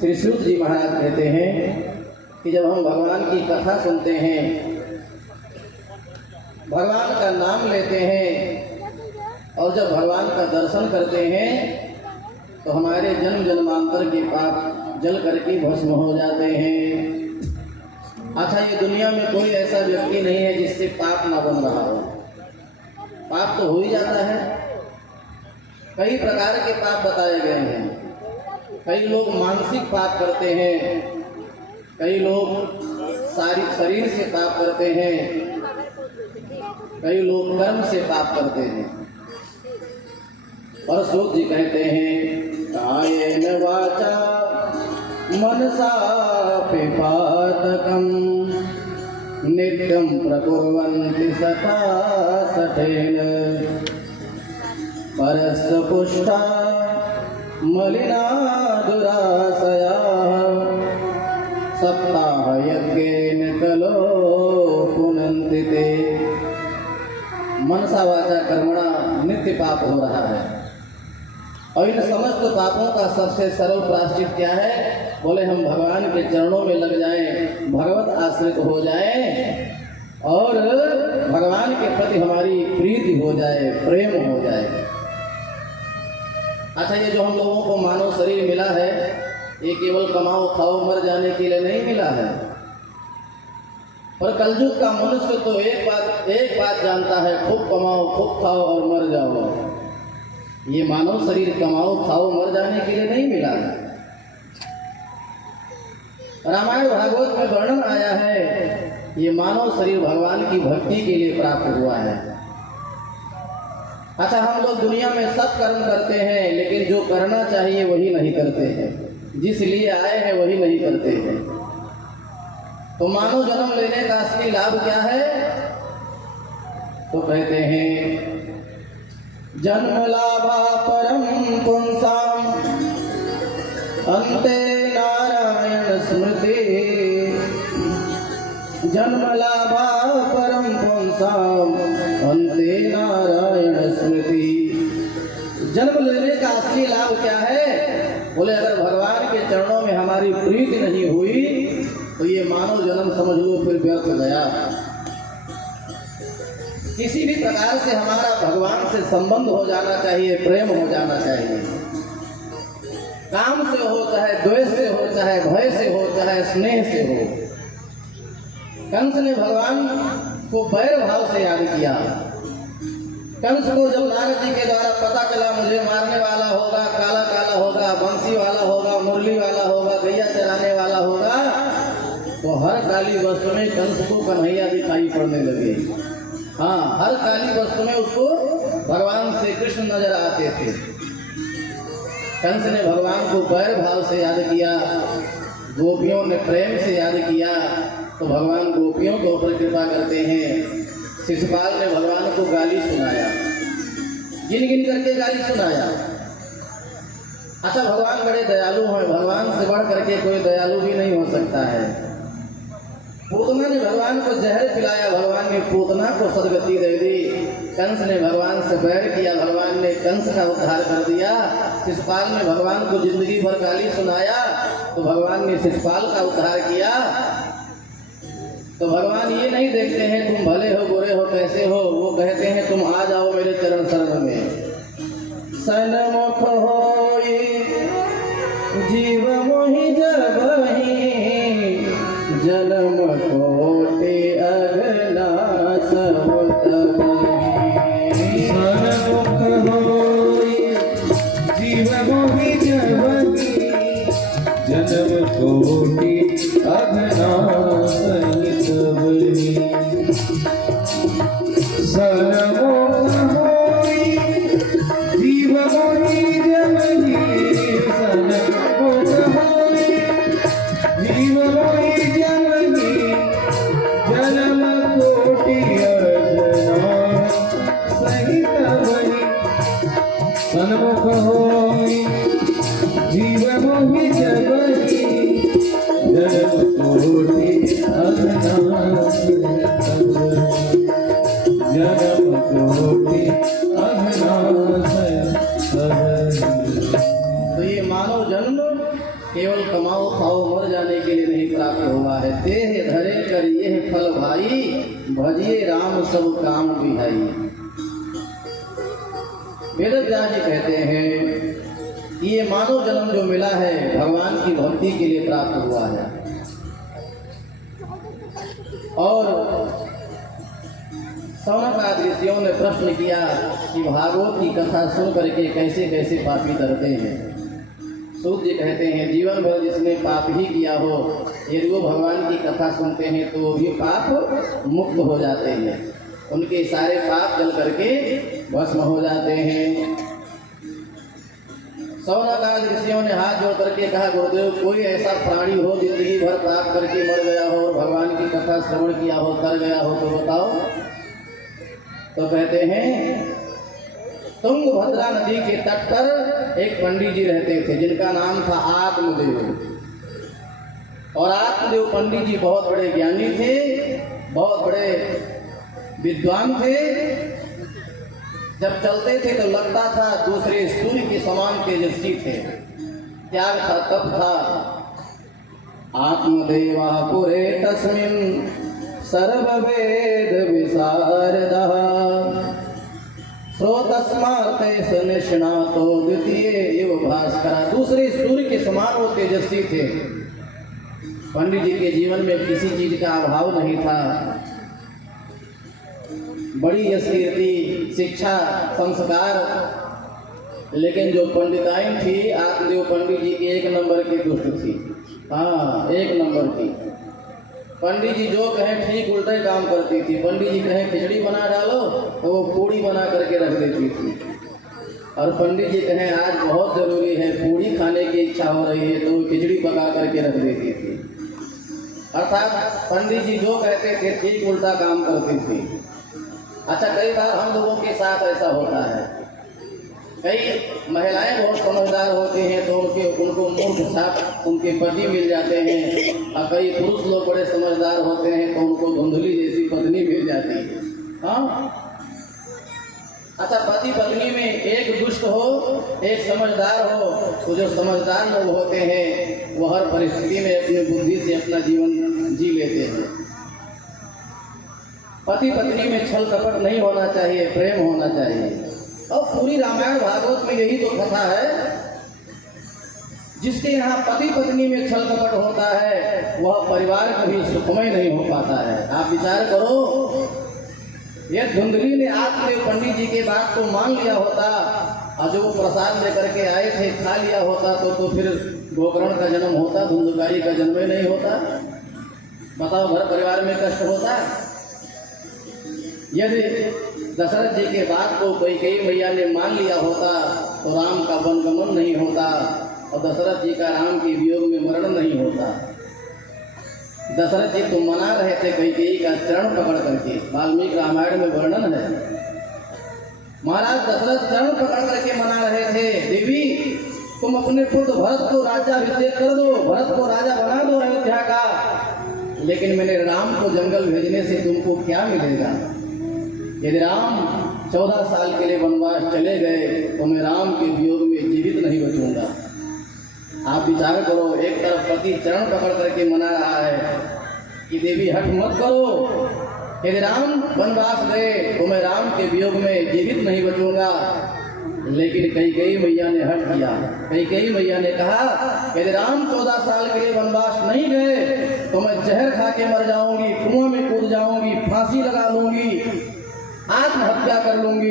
श्री सूत जी महाराज कहते हैं कि जब हम भगवान की कथा सुनते हैं, भगवान का नाम लेते हैं और जब भगवान का दर्शन करते हैं तो हमारे जन्म जन्मांतर के पाप जल करके भस्म हो जाते हैं। अच्छा, ये दुनिया में कोई ऐसा व्यक्ति नहीं है जिससे पाप ना बन रहा हो। पाप तो हो ही जाता है। कई प्रकार के पाप बताए गए हैं। कई लोग मानसिक पाप करते हैं, कई लोग शरीर से पाप करते हैं, कई लोग कर्म से पाप करते हैं। और सूत जी कहते हैं, कायेन वाचा मनसा पिपातकं नित्यं प्रकुर्वन्ति सता सठेन परस्य पुष्टा मलिना दुराशया सप्ताह यज्ञेन कलो पुनन्ति ते। मनसा वाचा कर्मणा नित्य पाप हो रहा है। और इन समस्त पापों का सबसे सरल प्रायश्चित क्या है? बोले हम भगवान के चरणों में लग जाएं, भगवत आश्रित हो जाएं और भगवान के प्रति हमारी प्रीति हो जाए, प्रेम हो जाए। अच्छा, ये जो हम लोगों को मानव शरीर मिला है, ये केवल कमाओ खाओ मर जाने के लिए नहीं मिला है। पर कलयुग का मनुष्य तो एक बात जानता है, खूब कमाओ खूब खाओ और मर जाओ। ये मानव शरीर कमाओ खाओ मर जाने के लिए नहीं मिला है। रामायण भागवत में वर्णन आया है, ये मानव शरीर भगवान की भक्ति के लिए प्राप्त हुआ है। अच्छा, हम लोग दुनिया में सब कर्म करते हैं, लेकिन जो करना चाहिए वही नहीं करते हैं, जिस लिए आए हैं वही नहीं करते हैं। तो मानव जन्म लेने का असली लाभ क्या है? तो कहते हैं, जन्म लाभा परम पुंसाम अंते नारायण स्मृति जन्म लाभा परम पुंसाम अंते नारायण स्मृति। जन्म लेने का असली लाभ क्या है? बोले अगर भगवान के चरणों में हमारी प्रीति नहीं हुई तो ये मानव जन्म समझ लो फिर व्यर्थ गया। किसी भी प्रकार से हमारा भगवान से संबंध हो जाना चाहिए, प्रेम हो जाना चाहिए। काम से हो, चाहे द्वेष से हो, चाहे भय से हो, चाहे स्नेह से हो। कंस ने भगवान को बैर भाव से याद किया। कंस को जब नारद जी के द्वारा पता चला मुझे मारने वाला होगा, काला काला होगा, बंसी वाला होगा, मुरली वाला होगा, गैया चराने वाला होगा, तो हर काली वस्तु में कंस को कन्हैया दिखाई पड़ने लगे। हाँ, हर काली वस्तु में उसको भगवान श्री कृष्ण नजर आते थे। कंस ने भगवान को बैर भाव से याद किया, गोपियों ने प्रेम से याद किया, तो भगवान गोपियों के ऊपर कृपा करते हैं। शिशुपाल ने भगवान को गाली सुनाया, गिन गिन करके गाली सुनाया। अच्छा, भगवान बड़े दयालु हैं, भगवान से बढ़ करके कोई दयालु भी नहीं हो सकता है। पूतना ने भगवान को जहर पिलाया, भगवान ने पूतना को सदगति दे दी। कंस ने भगवान से बैर किया, भगवान ने कंस का उद्धार कर दिया। शिशुपाल ने भगवान को जिंदगी भर गाली सुनाया, तो भगवान ने शिशुपाल का उद्धार किया। तो भगवान ये नहीं देखते हैं तुम भले हो बुरे हो कैसे हो, वो कहते हैं तुम आ जाओ मेरे चरण शरण में। सन्मुख होई जीव मोहि जबहि, जन्म कोटि अगना सब तबहि। सन्मुख होई जीव मोहि जबहि, जन्म कोटि अगना सन्मुख होई जीव मोहि जबहि, सन्मुख होई जीव मोहि जबहि, जन्म कोटि अगना सहित बहि। सन्मुख होई जीव मोहि जबहि, जन्म कोटि अगना सहित बहि। जन्म कोटि अगना सहित बहि। तो ये मानव जन्म केवल कमाओ खाओ मर जाने के लिए नहीं प्राप्त हुआ है। देह धरे कर यह फल भाई, भजिए राम सब काम बिहाई। वेदव्यास जी कहते हैं कि ये मानव जन्म जो मिला है भगवान की भक्ति के लिए प्राप्त हुआ है। और सौनक आदि ऋषियों ने प्रश्न किया कि भागवत की कथा सुन करके कैसे कैसे पापी डरते हैं। सूत जी कहते हैं जीवन भर जिसने पाप ही किया हो, यदि वो भगवान की कथा सुनते हैं तो वो भी पाप मुक्त हो जाते हैं, उनके सारे पाप जल करके भस्म हो जाते हैं। सौनक आदि ऋषियों ने हाथ जोड़ करके कहा गुरुदेव कोई ऐसा प्राणी हो जिंदगी भर पाप करके मर गया हो और भगवान की कथा श्रवण किया हो, कर गया हो तो बताओ। तो कहते हैं तुंगभद्रा नदी के तट पर एक पंडित जी रहते थे जिनका नाम था आत्मदेव। और आत्मदेव पंडित जी बहुत बड़े ज्ञानी थे, बहुत बड़े विद्वान थे। जब चलते थे तो लगता था दूसरे सूर्य के समान तेजस्वी थे। त्याग था, तप था। आत्मदेवा पुरे तस्मिन् सर्ववेद विशारदः, स्रोतस्मार्थ निष्णातो द्वितीय एव भास्कर। दूसरे सूर्य के समान वो तेजस्वी थे। पंडित जी के जीवन में किसी चीज का अभाव नहीं था। बड़ी यश कीर्ति, शिक्षा, संस्कार, लेकिन जो पंडिताइन थी आत्मदेव पंडित जी की एक नंबर की दुष्ट थी। हाँ, एक नंबर की। पंडित जी जो कहें ठीक उल्टा ही काम करती थी। पंडित जी कहें खिचड़ी बना डालो तो वो पूड़ी बना करके रख देती थी। और पंडित जी कहें आज बहुत जरूरी है, पूड़ी खाने की इच्छा हो रही है, तो वो खिचड़ी पका करके रख देती थी। अर्थात पंडित जी जो कहते थे ठीक उल्टा काम करती थी। अच्छा, कई बार हम लोगों के साथ ऐसा होता है। कई महिलाएं बहुत समझदार होती हैं तो उनको मूर्ख साथ उनके पति मिल जाते हैं, और कई पुरुष लोग बड़े समझदार होते हैं तो हाँ, अच्छा, पति पत्नी में एक दुष्ट हो, एक समझदार हो, तो जो समझदार लोग होते हैं वो हर परिस्थिति में अपनी बुद्धि से अपना जीवन जी लेते हैं। पति पत्नी में छल कपट नहीं होना चाहिए, प्रेम होना चाहिए। और पूरी रामायण भागवत में यही तो कथा है। जिसके यहाँ पति पत्नी में छल कपट होता है वह परिवार कभी सुखमय नहीं हो पाता है। आप विचार करो, ये धुंधली ने आत्मदेव पंडित जी के बात को मान लिया होता और जो वो प्रसाद लेकर के आए थे खा लिया होता तो फिर गोकर्ण का जन्म होता, धुंधकारी का जन्म ही नहीं होता। बताओ, घर परिवार में कष्ट होता। यदि दशरथ जी के बात को कैकेयी मैया ने मान लिया होता तो राम का वनगमन नहीं होता और दशरथ जी का राम के वियोग में मरण नहीं होता। दशरथ जी तो मना रहे थे कैकेयी का चरण पकड़ करके, वाल्मीकि रामायण में वर्णन है। महाराज दशरथ चरण पकड़ करके मना रहे थे, देवी तुम अपने पुत्र भरत को राज्याभिषेक कर दो, भरत को राजा बना दो अयोध्या का, लेकिन मैंने राम को जंगल भेजने से तुमको क्या मिलेगा? यदि राम 14 साल के लिए वनवास चले गए तो मैं राम के वियोग में जीवित नहीं बचूंगा। आप विचार करो, एक तरफ पति चरण पकड़ करके मना रहा है कि देवी हठ मत करो, यदि राम वनवास गए तो मैं राम के वियोग में जीवित नहीं बचूंगा, लेकिन कैकेयी मैया ने हट किया। कैकेयी मैया ने कहा यदि राम 14 साल के लिए वनवास नहीं गए तो मैं जहर खा के मर जाऊंगी, कुआं में कूद जाऊंगी, फांसी लगा लूंगी, आत्महत्या कर लूंगी।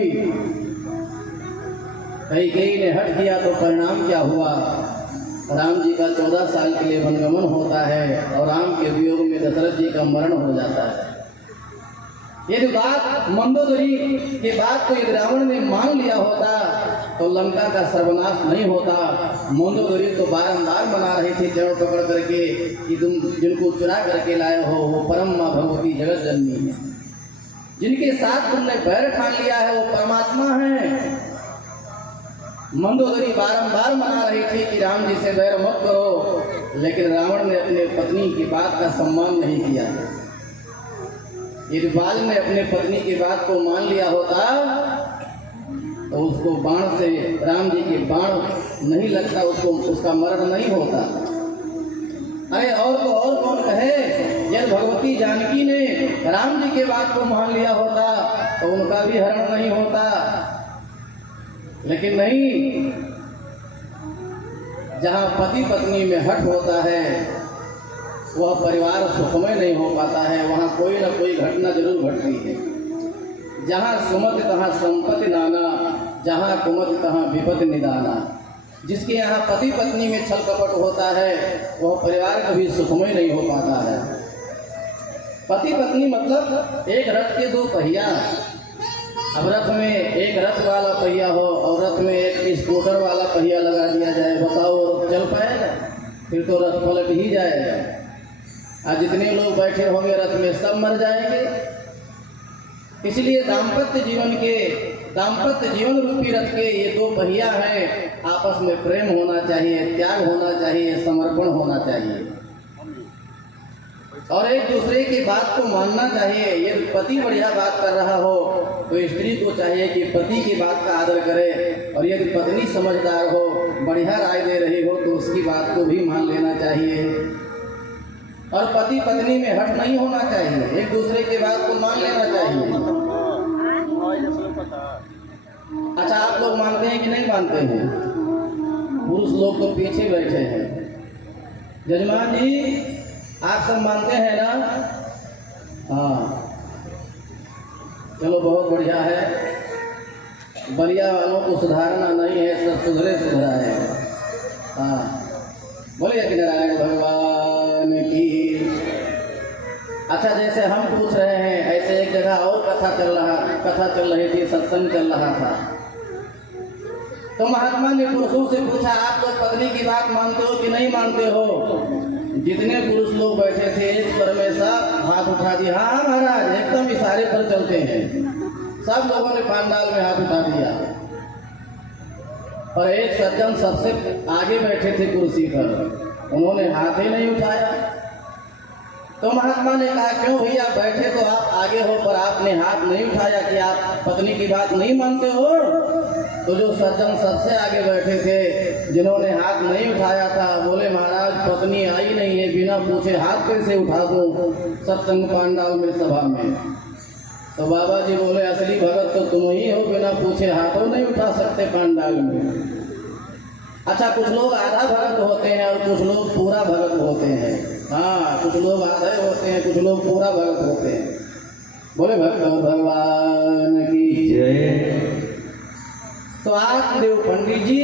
कैकेयी ने हट किया तो परिणाम क्या हुआ? राम जी का 14 साल के लिए वनगमन होता है और राम के वियोग में दशरथ जी का मरण हो जाता है। यदि बात मंदोदरी के बात को यदि रावण ने मान लिया होता तो लंका का सर्वनाश नहीं होता। मंदोदरी तो बारंबार मना रही थी चरण पकड़ करके कि तुम जिनको चुरा करके लाए हो वो परम माँ भगवती जगत जननी है, जिनके साथ तुमने बैर ठान लिया है वो परमात्मा है। मंदोदरी बारंबार मना रही थी कि राम जी से बैर मत करो, लेकिन रावण ने अपने पत्नी की बात का सम्मान नहीं किया। यदि बाल ने अपने पत्नी की बात को मान लिया होता तो उसको बाण से, राम जी के बाण नहीं लगता, उसको उसका मरण नहीं होता। अरे और तो और कौन कहे, यदि भगवती जानकी ने राम जी के बात को मान लिया होता तो उनका भी हरण नहीं होता, लेकिन नहीं। जहाँ पति पत्नी में हट होता है वह परिवार सुखमय नहीं हो पाता है, वहाँ कोई न कोई घटना जरूर घटती है। जहाँ सुमति तहाँ संपत्ति नाना, जहाँ कुमति तहाँ विपत्ति निदाना। जिसके यहाँ पति पत्नी में छल कपट होता है वह परिवार कभी सुखमय नहीं हो पाता है। पति पत्नी मतलब एक रथ के दो पहिया। अब रथ में एक रथ वाला पहिया हो और रथ में एक स्कूटर वाला पहिया लगा दिया जाए, बताओ चल पाएगा? फिर तो रथ पलट ही जाएगा। आज जितने लोग बैठे होंगे रथ में सब मर जाएंगे। इसलिए दाम्पत्य जीवन रूपी रथ के ये दो पहिया हैं। आपस में प्रेम होना चाहिए, त्याग होना चाहिए, समर्पण होना चाहिए और एक दूसरे की बात को मानना चाहिए। यदि पति बढ़िया बात कर रहा हो तो स्त्री को चाहिए कि पति की बात का आदर करे, और यदि पत्नी समझदार हो, बढ़िया राय दे रही हो तो उसकी बात को भी मान लेना चाहिए। और पति पत्नी में हट नहीं होना चाहिए, एक दूसरे की बात को मान लेना चाहिए। अच्छा, आप लोग मानते हैं कि नहीं मानते हैं? पुरुष लोग तो पीछे बैठे हैं। जजमान जी आप सब मानते हैं ना? हाँ, चलो बहुत बढ़िया है। बलिया वालों को सुधारना नहीं है, सब सुधरे सुधराए। हाँ, बोलिए कि नारायण भगवान की। अच्छा, जैसे हम पूछ रहे हैं ऐसे एक जगह और कथा चल रही थी, सत्संग चल रहा था। तो महात्मा ने पुरुषों से पूछा, आप लोग पत्नी की बात मानते हो कि नहीं मानते हो? जितने पुरुष लोग बैठे थे एक स्वर में सब हाथ उठा दिया। हाँ महाराज, एकदम इशारे पर चलते हैं। सब लोगों ने पांडाल में हाथ उठा दिया और एक सज्जन सबसे आगे बैठे थे कुर्सी पर, उन्होंने हाथ ही नहीं उठाया। तो महात्मा ने कहा, क्यों भैया बैठे तो आप आगे हो पर आपने हाथ नहीं उठाया कि आप पत्नी की बात नहीं मानते हो। तो जो सज्जन सबसे आगे बैठे थे, जिन्होंने हाथ नहीं उठाया था, बोले महाराज पत्नी आई नहीं है, बिना पूछे हाथ कैसे उठा दूं सत्संग पांडाल में सभा में। तो बाबा जी बोले असली भगत तो तुम ही हो, बिना पूछे हाथों नहीं उठा सकते पांडाल में। अच्छा, कुछ लोग आधा भगत होते हैं और कुछ लोग पूरा भगत होते हैं। हाँ, कुछ लोग आधे होते हैं, कुछ लोग पूरा भगत होते हैं। बोले भगत भगवान की जय। तो आत्मदेव पंडित जी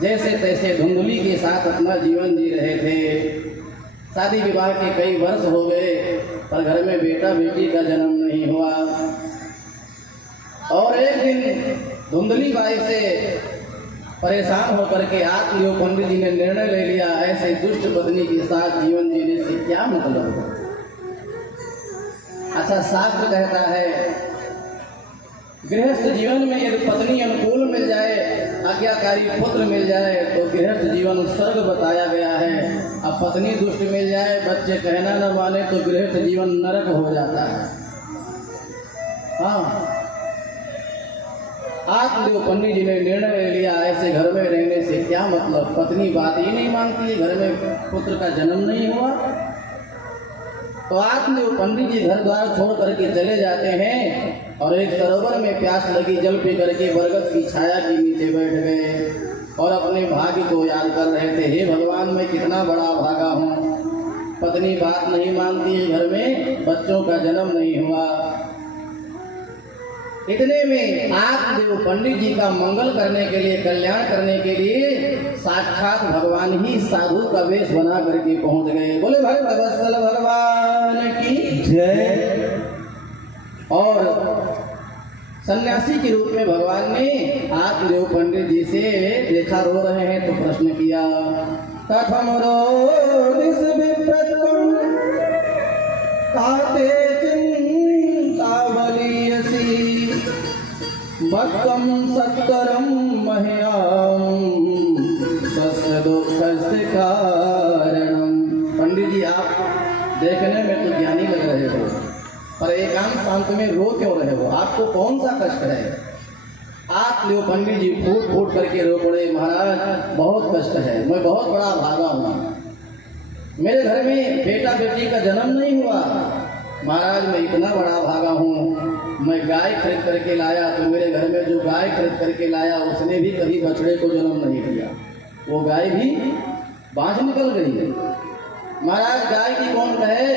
जैसे तैसे धुंधली के साथ अपना जीवन जी रहे थे। शादी विवाह के कई वर्ष हो गए पर घर में बेटा बेटी का जन्म नहीं हुआ। और एक दिन धुंधली बाई से परेशान होकर के आत्मदेव पंडित जी ने निर्णय ले लिया, ऐसे दुष्ट पत्नी के साथ जीवन जीने से क्या मतलब। अच्छा, शास्त्र कहता है गृहस्थ जीवन में यदि पत्नी अनुकूल मिल जाए, आज्ञाकारी पुत्र मिल जाए तो गृहस्थ जीवन स्वर्ग बताया गया है। अब पत्नी दुष्ट मिल जाए, बच्चे कहना न माने तो गृहस्थ जीवन नरक हो जाता है। हाँ, आत्मदेव पंडित जी ने निर्णय ले लिया, ऐसे घर में रहने से क्या मतलब, पत्नी बात ही नहीं मानती, घर में पुत्र का जन्म नहीं हुआ। तो आत्मदेव पंडित जी घर द्वार छोड़ करके चले जाते हैं और एक सरोवर में प्यास लगी, जल पी करके बरगद की छाया के नीचे बैठ गए और अपने भाग्य को याद कर रहे थे। हे भगवान, मैं कितना बड़ा भागा हूँ, पत्नी बात नहीं मानती है, घर में बच्चों का जन्म नहीं हुआ। इतने में आत्मदेव पंडित जी का मंगल करने के लिए, कल्याण करने के लिए साक्षात भगवान ही साधु का वेश बना करके पहुंच गए। बोले भगवत्सल भगवान की जय। और सन्यासी के रूप में भगवान ने आत्मदेव पंडित जी से देखा रो रहे हैं तो प्रश्न किया, कथम रोदिस विप्रतम काते चिंता बलियसी भक्तम सत्करम मह्याम सस्य दुःखस्य कारणम। पंडित जी, आप देखने में तो ज्ञानी लग रहे हो पर एकांत शांत में रो क्यों रहे हो, आपको कौन सा कष्ट है। आत्मदेव पंडित जी फूट फूट करके रो पड़े, महाराज बहुत कष्ट है, मैं बहुत बड़ा भागा हूँ, मेरे घर में बेटा बेटी का जन्म नहीं हुआ। महाराज मैं इतना बड़ा भागा हूँ, मैं गाय खरीद करके लाया तो मेरे घर में जो गाय खरीद करके लाया उसने भी कभी बछड़े को जन्म नहीं दिया, वो गाय भी बाँझ निकल गई है। महाराज गाय की कौन कहे,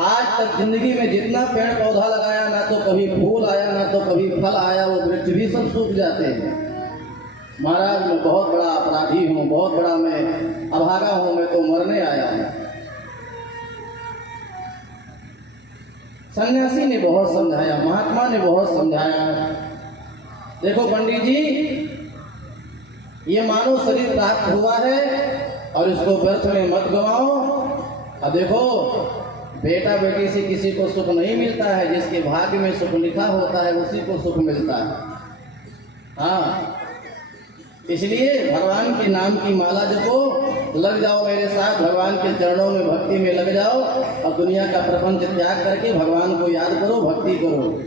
आज तक जिंदगी में जितना पेड़ पौधा लगाया ना तो कभी फूल आया ना तो कभी फल आया, वो वृक्ष भी सब सूख जाते हैं। महाराज मैं बहुत बड़ा अपराधी हूँ, बहुत बड़ा मैं अभागा हूँ, मैं तो मरने आया हूँ। सन्यासी ने बहुत समझाया, महात्मा ने बहुत समझाया, देखो पंडित जी ये मानव शरीर प्राप्त हुआ है और इसको व्यर्थ में मत गवाओ। अब देखो बेटा बेटी से किसी को सुख नहीं मिलता है, जिसके भाग्य में सुख लिखा होता है उसी को सुख मिलता है। हाँ, इसलिए भगवान के नाम की माला जपो, लग जाओ मेरे साथ, भगवान के चरणों में भक्ति में लग जाओ और दुनिया का प्रपंच त्याग करके भगवान को याद करो, भक्ति करो।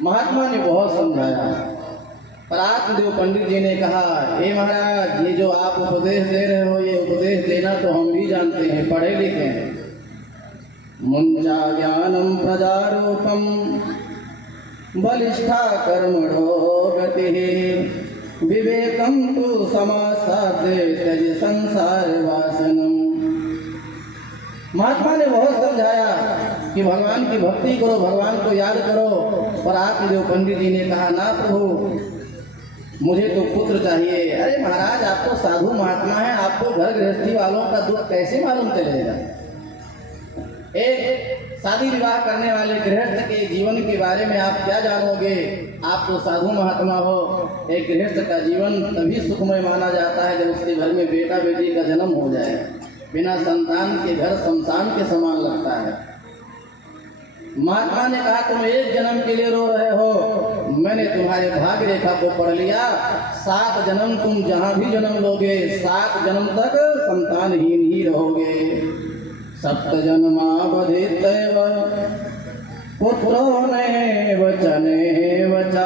महात्मा ने बहुत समझाया पर आत्मदेव पंडित जी ने कहा, हे महाराज ये जो आप उपदेश दे रहे हो ये उपदेश देना तो हम भी जानते हैं, पढ़े लिखे हैं। मुंजा ज्ञानम प्रजारूपम बलिष्ठा कर्मणो गतिः विवेकम तु समासाद्य त्यज संसार वासनम। महात्मा ने बहुत समझाया कि भगवान की भक्ति करो, भगवान को याद करो, पर आत्मदेव पंडित जी ने कहा, ना प्रभु मुझे तो पुत्र चाहिए। अरे महाराज आप तो साधु महात्मा हैं, आपको घर गृहस्थी वालों का दुख कैसे मालूम चलेगा। एक शादी विवाह करने वाले गृहस्थ के जीवन के बारे में आप क्या जानोगे, आप तो साधु महात्मा हो। एक गृहस्थ का जीवन तभी सुखमय माना जाता है जब उसके घर में बेटा बेटी का जन्म हो जाए, बिना संतान के घर शमशान के समान लगता है। महात्मा ने कहा तुम एक जन्म के लिए रो रहे हो, मैंने तुम्हारे भाग्य रेखा को पढ़ लिया, 7 जन्म तुम जहाँ भी जन्म लोगे 7 जन्म तक संतानहीन ही रहोगे। सप्तजन्मावधितैव पुत्रो नैव वचनेव च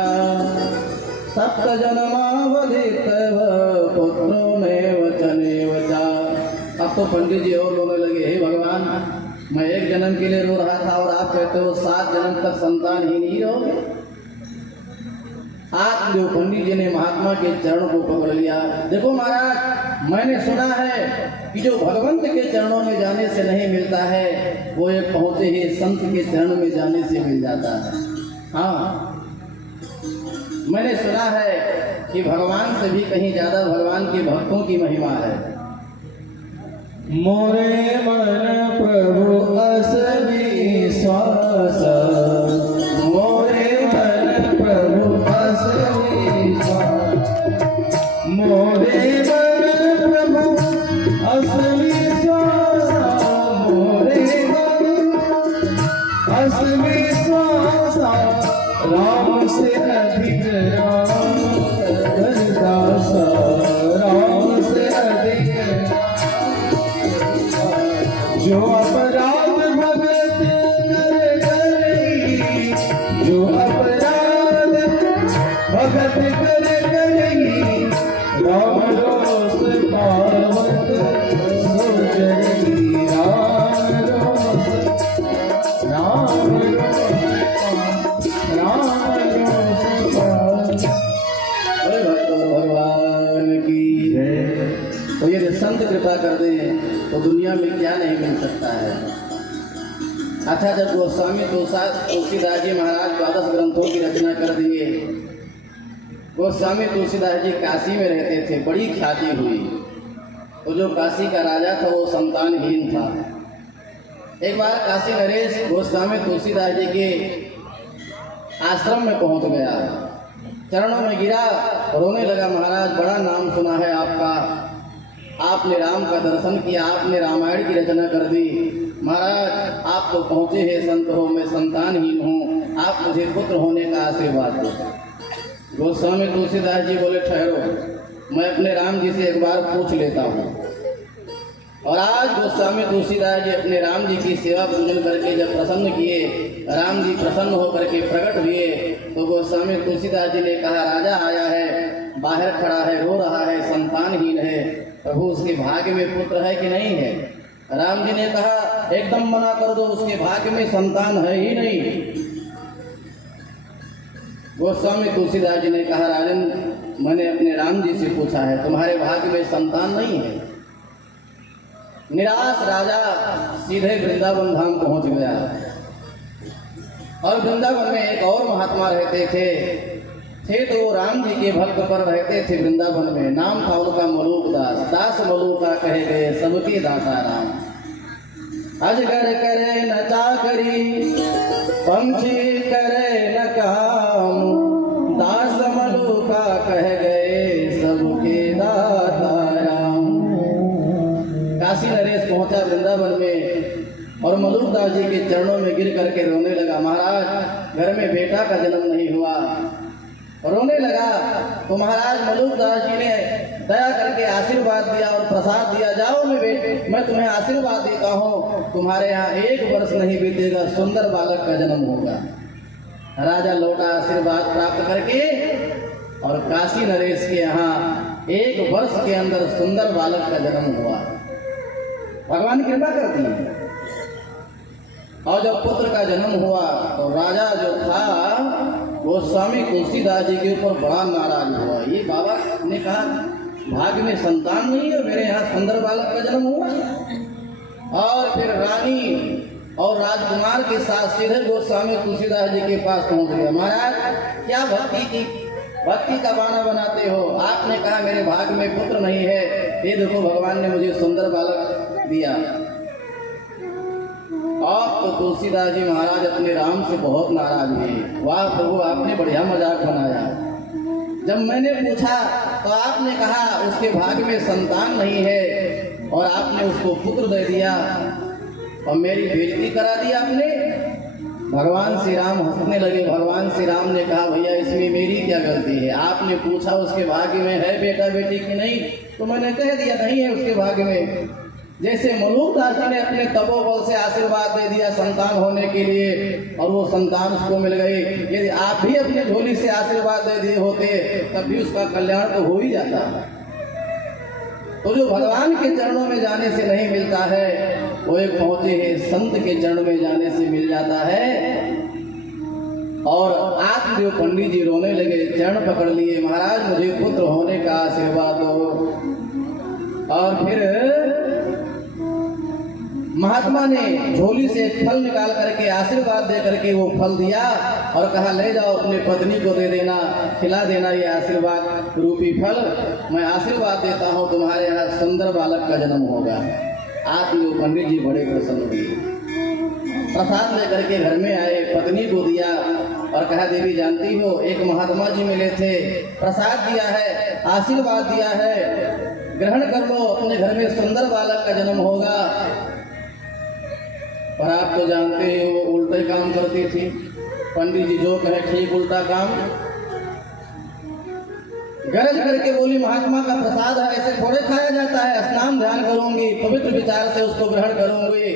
सप्तजन्मावधितैव पुत्रो नैव वचनेव च। अब तो पंडित जी और रोने लगे, हे भगवान, मैं एक जन्म के लिए रो रहा था और आप कहते हो 7 जन्म तक संतान ही नहीं रहोगे। आज जो पंडित जी ने महात्मा के चरणों को पकड़ लिया। देखो महाराज, मैंने सुना है कि जो भगवंत के चरणों में जाने से नहीं मिलता है, वो एक पहुंचे ही संत के चरण में जाने से मिल जाता है। हाँ, मैंने सुना है कि भगवान से भी कहीं ज्यादा भगवान के भक्तों की महिमा है। मोरे मन प्रभु अस विश्वास, मोरे मन प्रभु अस विश्वास, मोरे मन प्रभु अस विश्वास, मोरे मन अस विश्वास, राम से अधिक राम दास, राम से अधिक जो अपराध भगत करे करेगी, जो अपराध भगत करे करेगी, राम रोष पावत सो जरेगी, राम रोष पावत। अरे भगवान की जय। तो यदि संत कृपा कर दें तो दुनिया में क्या नहीं मिल सकता है। अच्छा, जब गोस्वामी तुलसीदास जी महाराज 12 ग्रंथों की रचना कर दिए, गोस्वामी तुलसीदास जी काशी में रहते थे, बड़ी ख्याति हुई। तो जो काशी का राजा था वो संतानहीन था। एक बार काशी नरेश गोस्वामी तुलसीदास जी के आश्रम में पहुंच गया, चरणों में गिरा, रोने लगा। महाराज, बड़ा नाम सुना है आपका, आपने राम का दर्शन किया, आपने रामायण की रचना कर दी। महाराज, आप तो पहुँचे हैं संत हो, मैं संतानहीन हूँ, आप मुझे पुत्र होने का आशीर्वाद दो। गोस्वामी तुलसीदास जी बोले, ठहरो, मैं अपने राम जी से एक बार पूछ लेता हूँ। और आज गोस्वामी तुलसीदास जी अपने राम जी की सेवा पूजन करके जब प्रसन्न किए, राम जी प्रसन्न होकर के प्रकट हुए, तो गोस्वामी तुलसीदास जी ने कहा, राजा आया है, बाहर खड़ा है, रो रहा है, संतानहीन है, प्रभु उसके भाग्य में पुत्र है कि नहीं है? राम जी ने कहा, एकदम मना कर दो, उसके भाग्य में संतान है ही नहीं। गोस्वामी तुलसीदास जी ने कहा, राजन, मैंने अपने राम जी से पूछा है, तुम्हारे भाग्य में संतान नहीं है। निराश राजा सीधे वृंदावन धाम पहुंच गया। और वृंदावन में एक और महात्मा रहते थे तो राम जी के भक्त पर रहते थे वृंदावन में। नाम था उनका मलूक दास। दास मलूका कहे गए सबके दाता राम। अजगर करे न चाकरी, पंछी करे न काम, दास मलूका कह गए सबके दाता राम। काशी नरेश पहुंचा वृंदावन में और मलूक दास जी के चरणों में गिर करके रोने लगा। महाराज, घर में बेटा का जन्म नहीं हुआ। रोने लगा तो महाराज मलूक दास जी ने दया करके आशीर्वाद दिया और प्रसाद दिया, जाओ मैं तुम्हें आशीर्वाद देता हूँ, तुम्हारे यहाँ 1 वर्ष नहीं बीतेगा, सुंदर बालक का जन्म होगा। राजा लौटा आशीर्वाद प्राप्त करके और काशी नरेश के यहाँ 1 वर्ष के अंदर सुंदर बालक का जन्म हुआ। भगवान कृपा करती है। और जब पुत्र का जन्म हुआ तो राजा जो था वो स्वामी तुलसीदास जी के ऊपर बड़ा नाराज हुआ। ये बाबा ने कहा, भाग्य में संतान नहीं है, मेरे यहाँ सुंदर बालक का जन्म हुआ। और फिर रानी और राजकुमार के साथ सीधे गोस्वामी तुलसीदास जी के पास पहुंच गया। महाराज, क्या भक्ति का बहाना बनाते हो? आपने कहा मेरे भाग्य में पुत्र नहीं है, ये देखो भगवान ने मुझे सुंदर बालक दिया। अब तो तुलसीदास जी महाराज अपने राम से बहुत नाराज हुए। वाह प्रभु, आपने बढ़िया मजाक बनाया। जब मैंने पूछा तो आपने कहा उसके भाग्य में संतान नहीं है और आपने उसको पुत्र दे दिया और मेरी बेइज्जती करा दी आपने। भगवान श्री राम हंसने लगे। भगवान श्री राम ने कहा, भैया इसमें मेरी क्या गलती है? आपने पूछा उसके भाग्य में है बेटा बेटी की नहीं, तो मैंने कह दिया नहीं है उसके भाग्य में। जैसे मलूक दासी ने अपने तपोबल से आशीर्वाद दे दिया संतान होने के लिए और वो संतान उसको मिल गई, यदि आप भी अपने झोली से आशीर्वाद दे दिए होते तब भी उसका कल्याण तो हो ही जाता। तो जो भगवान के चरणों में जाने से नहीं मिलता है वो एक पहुंचे हैं संत के चरण में जाने से मिल जाता है। और आत्मदेव पंडित जी रोने लगे, चरण पकड़ लिए, महाराज मुझे पुत्र होने का आशीर्वाद दो। और फिर महात्मा ने झोली से एक फल निकाल करके आशीर्वाद दे करके वो फल दिया और कहा ले जाओ अपनी पत्नी को दे देना, खिला देना ये आशीर्वाद रूपी फल। मैं आशीर्वाद देता हूँ तुम्हारे यहाँ सुंदर बालक का जन्म होगा। आत्मदेव पंडित जी बड़े प्रसन्न हुए, प्रसाद लेकर के घर में आए, पत्नी को दिया और कहा देवी जानती हो एक महात्मा जी मिले थे, प्रसाद दिया है, आशीर्वाद दिया है, ग्रहण कर लो, अपने घर में सुंदर बालक का जन्म होगा। पर आप तो जानते हैं वो उल्टे काम करती थी। पंडित जी जो कहे ठीक उल्टा काम। गरज करके बोली महात्मा का प्रसाद है, ऐसे थोड़े खाया जाता है, स्नान ध्यान करूंगी, पवित्र विचार से उसको ग्रहण करूंगी।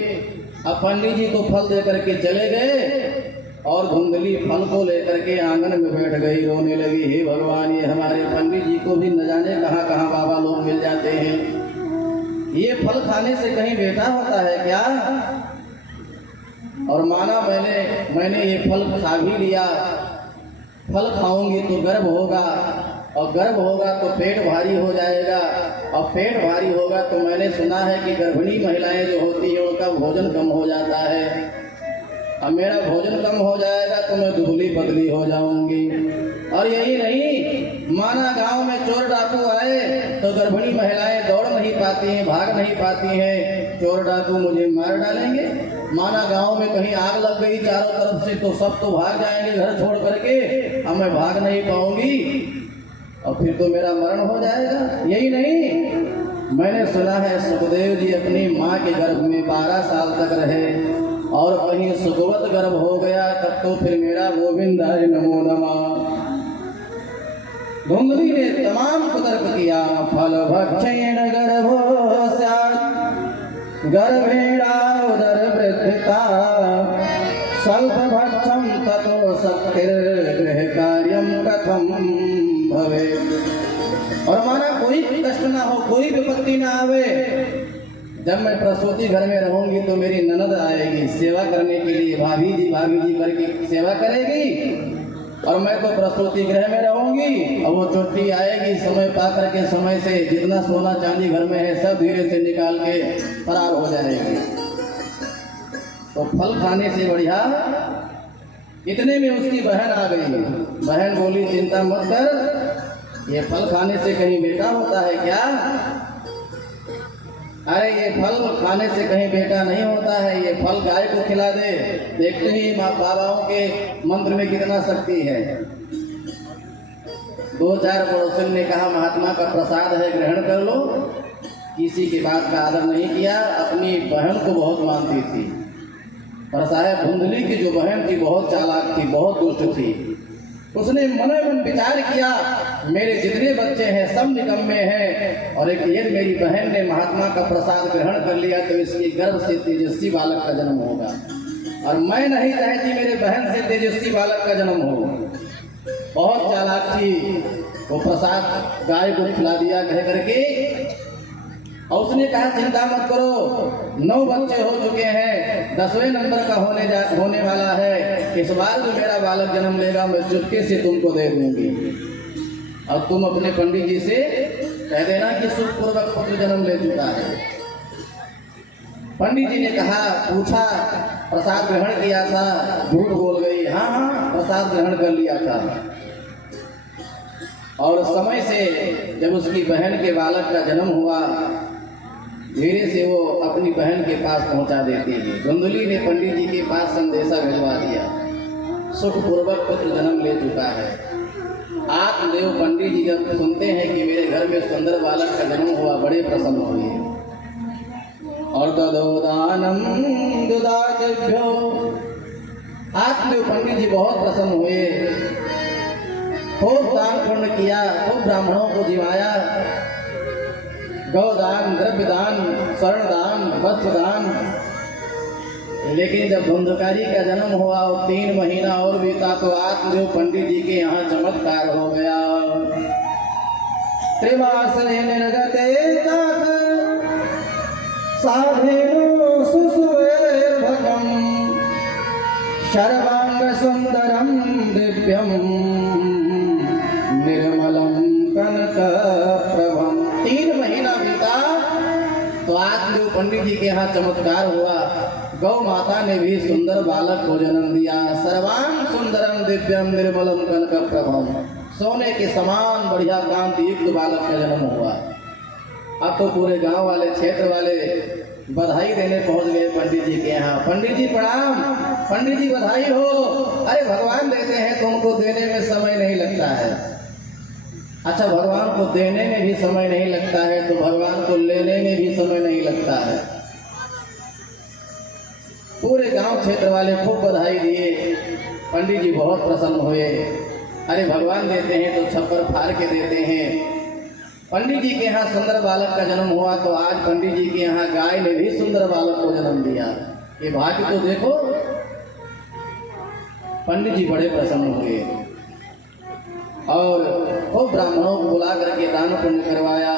अब पंडित जी तो फल दे करके चले गए और धुंधली फल को लेकर के आंगन में बैठ गई, रोने लगी, हे भगवान ये हमारे पंडित जी को भी न जाने कहाँ कहाँ बाबा लोग मिल जाते हैं, ये फल खाने से कहीं बेटा होता है क्या? और माना मैंने ये फल खा भी लिया, फल खाऊंगी तो गर्भ होगा और गर्भ होगा तो पेट भारी हो जाएगा और पेट भारी होगा तो मैंने सुना है कि गर्भिणी महिलाएं जो होती हैं उनका भोजन कम हो जाता है। अब मेरा भोजन कम हो जाएगा तो मैं दुबली पतली हो जाऊंगी। और यही नहीं, माना गांव में चोर डाकू आए तो गर्भिणी महिलाएं दौड़ नहीं पाती हैं, भाग नहीं पाती हैं, चोर डाकू मुझे मार डालेंगे। माना गांव में कहीं आग लग गई चारों तरफ से तो सब तो भाग जाएंगे घर छोड़ करके, अब मैं भाग नहीं पाऊंगी और फिर तो मेरा मरण हो जाएगा। यही नहीं, मैंने सुना है सुखदेव जी अपनी माँ के गर्भ में 12 साल तक रहे और कहीं सुखवत गर्भ हो गया तब तो फिर मेरा गोविंदाय नमो नमः। धुंधली ने तमाम कुतर्क किया, फल भक्षेण गर्भो स्यात् गर्भेणा उदर वृद्धिता स्वल्प भक्षम ततो शक्तिर्गृह कार्यम कथम भवे। और माना कोई कष्ट ना हो, कोई विपत्ति ना आवे, जब मैं प्रसूति घर में रहूंगी तो मेरी ननद आएगी सेवा करने के लिए, भाभी जी करके सेवा करेगी और मैं तो प्रसूति गृह में रहूंगी और वो चोटी आएगी समय पा करके, समय से जितना सोना चांदी घर में है सब धीरे से निकाल के फरार हो जाएगी। तो फल खाने से बढ़िया। इतने में उसकी बहन आ गई। बहन बोली चिंता मत कर, ये फल खाने से कहीं बेटा होता है क्या? अरे ये फल खाने से कहीं बेटा नहीं होता है, ये फल गाय को खिला दे। देखते ही माँ बाबाओं के मंत्र में कितना शक्ति है। 2-4 पड़ोसियों ने कहा महात्मा का प्रसाद है ग्रहण कर लो। किसी की बात का आदर नहीं किया, अपनी बहन को बहुत मानती थी। और साहब धुंधली की जो बहन थी बहुत चालाक थी, बहुत दुष्ट थी। उसने मन विचार किया मेरे जितने बच्चे हैं सब निकम्मे हैं और एक यदि मेरी बहन ने महात्मा का प्रसाद ग्रहण कर लिया तो इसकी गर्भ से तेजस्वी बालक का जन्म होगा और मैं नहीं चाहती मेरे बहन से तेजस्वी बालक का जन्म हो। बहुत चालाक थी वो, प्रसाद गाय को खिला दिया कह करके और उसने कहा चिंता मत करो, 9 बच्चे हो चुके हैं, 10वें नंबर का होने वाला है। इस बार जो मेरा बालक जन्म लेगा मैं चुपके से तुमको दे दूंगी और तुम अपने पंडित जी से कह देना कि सुखपूर्वक पुत्र जन्म ले चुका है। पंडित जी ने कहा, पूछा प्रसाद ग्रहण किया था? झूठ बोल गई, हाँ प्रसाद ग्रहण कर लिया था। और समय से जब उसकी बहन के बालक का जन्म हुआ धीरे से वो अपनी बहन के पास पहुंचा देती है। धुंधली ने पंडित जी के पास संदेशा भिजवा दिया, सुखपूर्वक पुत्र जन्म ले चुका है। आत्मदेव पंडित जी जब सुनते हैं कि मेरे घर में सुंदर बालक का जन्म हुआ बड़े प्रसन्न हुए और ददोदानम दुदातेभ्यो। आत्मदेव पंडित जी बहुत प्रसन्न हुए, खूब दान पुण्य किया, खूब ब्राह्मणों को जिवाया, गौदान, द्रव्यदान, स्वर्णदान, वस्त्रदान। लेकिन जब धुंधकारी का जन्म हुआ और 3 महीना और बीता तो आत्मदेव पंडित जी के यहाँ चमत्कार हो गया। त्रिमासे निर्गते साधेनु सुसुवेर्भकम् सर्वांग सुंदरम दिव्यम निर्मलम कनक प्रभम। 3 महीना बीता तो आत्मदेव पंडित जी के यहाँ चमत्कार हुआ। गौ माता ने भी सुंदर बालक को जन्म दिया। सर्वांग सुंदरम दिव्यम निर्मलम कनक प्रभम, सोने के समान बढ़िया कांति युक्त बालक का जन्म हुआ। अब तो पूरे गांव वाले, क्षेत्र वाले बधाई देने पहुंच गए पंडित जी के यहाँ। पंडित जी प्रणाम, पंडित जी बधाई हो। अरे भगवान देते हैं तो उनको देने में समय नहीं लगता है। अच्छा, भगवान को देने में भी समय नहीं लगता है तो भगवान को लेने में भी समय नहीं लगता है। पूरे गांव क्षेत्र वाले खूब बधाई दिए। पंडित जी बहुत प्रसन्न हुए। अरे भगवान देते हैं तो छप्पर फाड़ के देते हैं। पंडित जी के यहाँ सुंदर बालक का जन्म हुआ तो आज पंडित जी के यहाँ गाय ने भी सुंदर बालक को जन्म दिया। ये भाग्य तो देखो। पंडित जी बड़े प्रसन्न हुए और खूब ब्राह्मणों को बुला करके दान पुण्य करवाया।